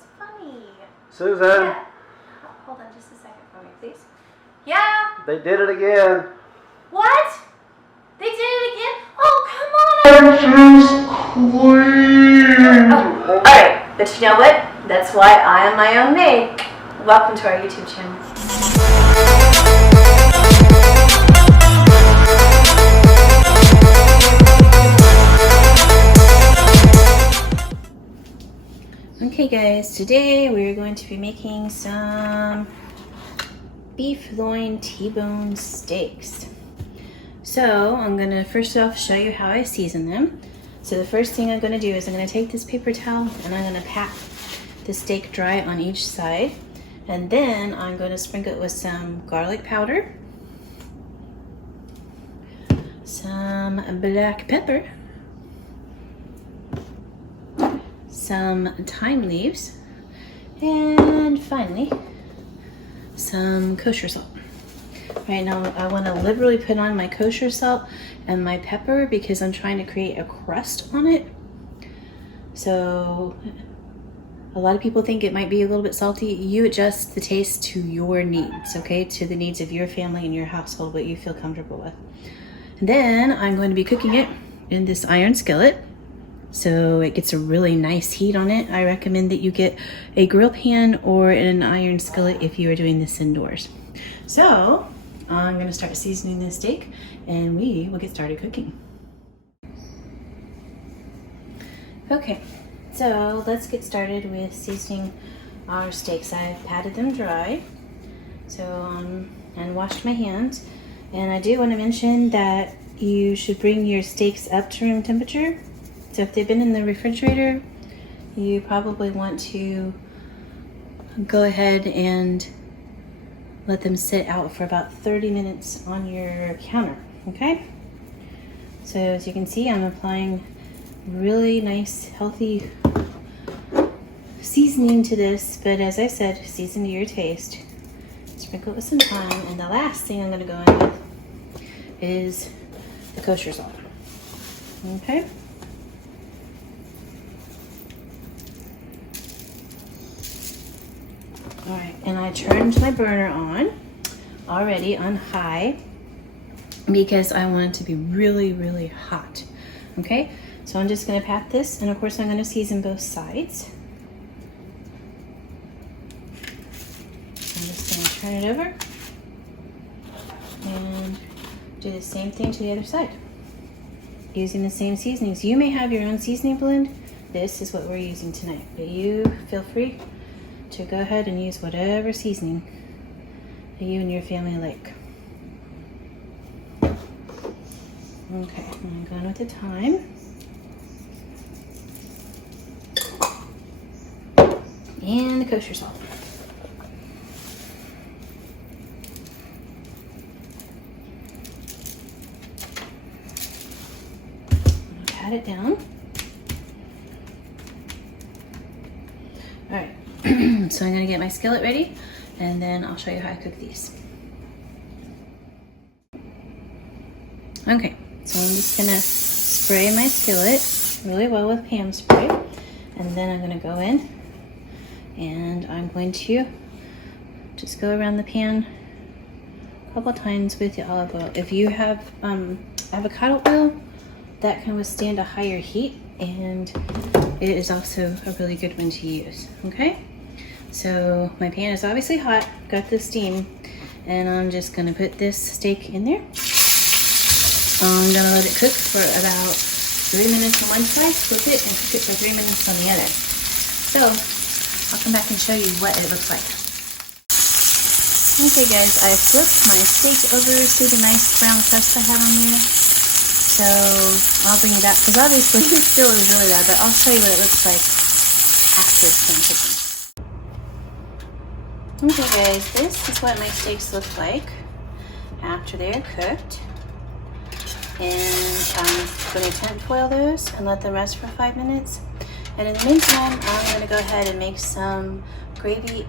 It's funny. Susan. Yeah. Hold on just a second for me, please. Yeah. They did it again. What? They did it again? Oh, come on. Oh, all right. But you know what? That's why I am my own maid. Welcome to our YouTube channel. Okay guys, today we're going to be making some beef loin T-bone steaks. So I'm going to first off show you how I season them. So the first thing I'm going to do is I'm going to take this paper towel and I'm going to pat the steak dry on each side. And then I'm going to sprinkle it with some garlic powder, some black pepper, some thyme leaves, and finally some kosher salt. Right now I want to liberally put on my kosher salt and my pepper because I'm trying to create a crust on it. So a lot of people think it might be a little bit salty. You adjust the taste to your needs, okay? To the needs of your family and your household, what you feel comfortable with. And then I'm going to be cooking it in this iron skillet. So it gets a really nice heat on it. I recommend that you get a grill pan or an iron skillet if you are doing this indoors. So I'm gonna start seasoning this steak and we will get started cooking. Okay, so let's get started with seasoning our steaks. I've patted them dry and washed my hands. And I do want to mention that you should bring your steaks up to room temperature. So if they've been in the refrigerator, you probably want to go ahead and let them sit out for about 30 minutes on your counter, okay? So as you can see, I'm applying really nice, healthy seasoning to this, but as I said, season to your taste. Sprinkle it with some thyme, and the last thing I'm gonna go in with is the kosher salt, okay? All right, and I turned my burner on already on high because I want it to be really, really hot. Okay, so I'm just gonna pat this, and of course I'm gonna season both sides. I'm just gonna turn it over and do the same thing to the other side using the same seasonings. You may have your own seasoning blend. This is what we're using tonight, but you feel free to go ahead and use whatever seasoning that you and your family like. Okay, I'm going with the thyme. And the kosher salt. Pat it down. All right. So I'm gonna get my skillet ready and then I'll show you how I cook these. Okay, so I'm just gonna spray my skillet really well with Pam spray, and then I'm gonna go in and I'm going to just go around the pan a couple times with the olive oil. If you have avocado oil, that can withstand a higher heat, and it is also a really good one to use, okay? So my pan is obviously hot, got the steam, and I'm just gonna put this steak in there. I'm gonna let it cook for about 3 minutes on one side, flip it, and cook it for 3 minutes on the other. So I'll come back and show you what it looks like. Okay guys, I flipped my steak over. See the nice brown crust I have on there? So I'll bring it out, because obviously this still is really bad, but I'll show you what it looks like after it's done cooking. Okay guys, this is what my steaks look like after they're cooked. And I'm going to tin foil those and let them rest for 5 minutes. And in the meantime, I'm going to go ahead and make some gravy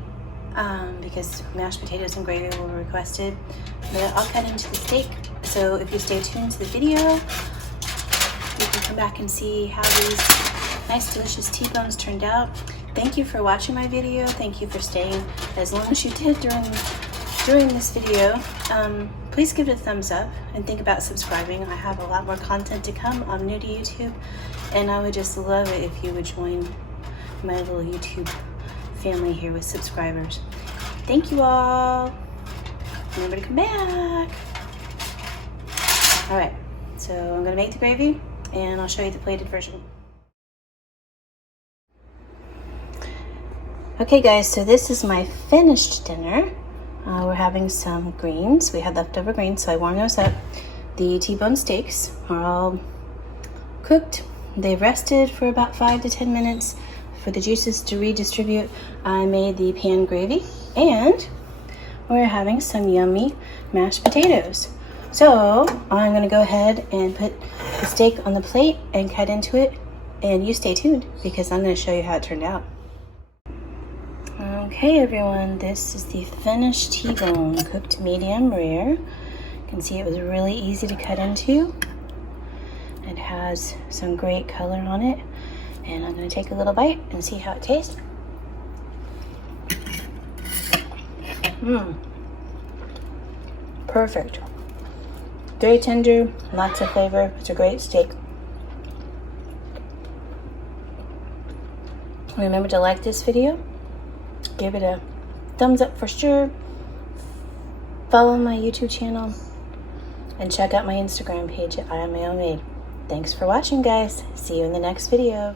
because mashed potatoes and gravy were requested. But I'll cut into the steak. So if you stay tuned to the video, you can come back and see how these nice delicious T-bones turned out. thank you for watching my video. Thank you for staying as long as you did during this video. Please give it a thumbs up and think about subscribing. I have a lot more content to come. I'm new to YouTube, and I would just love it if you would join my little YouTube family here with subscribers. Thank you all. Remember to come back. All right, so I'm gonna make the gravy and I'll show you the plated version. Okay guys, so this is my finished dinner. We're having some greens. We had leftover greens, so I warmed those up. The T-bone steaks are all cooked. They rested for about 5 to 10 minutes for the juices to redistribute. I made the pan gravy, and we're having some yummy mashed potatoes. So I'm gonna go ahead and put the steak on the plate and cut into it, and you stay tuned because I'm gonna show you how it turned out. Okay everyone, this is the finished T-bone, cooked medium rare. You can see it was really easy to cut into. It has some great color on it, and I'm going to take a little bite and see how it tastes. Perfect. Very tender, lots of flavor. It's a great steak. Remember to like this video. Give it a thumbs up for sure. Follow my YouTube channel and check out my Instagram page at I Am My Own Maid. Thanks for watching, guys. See you in the next video.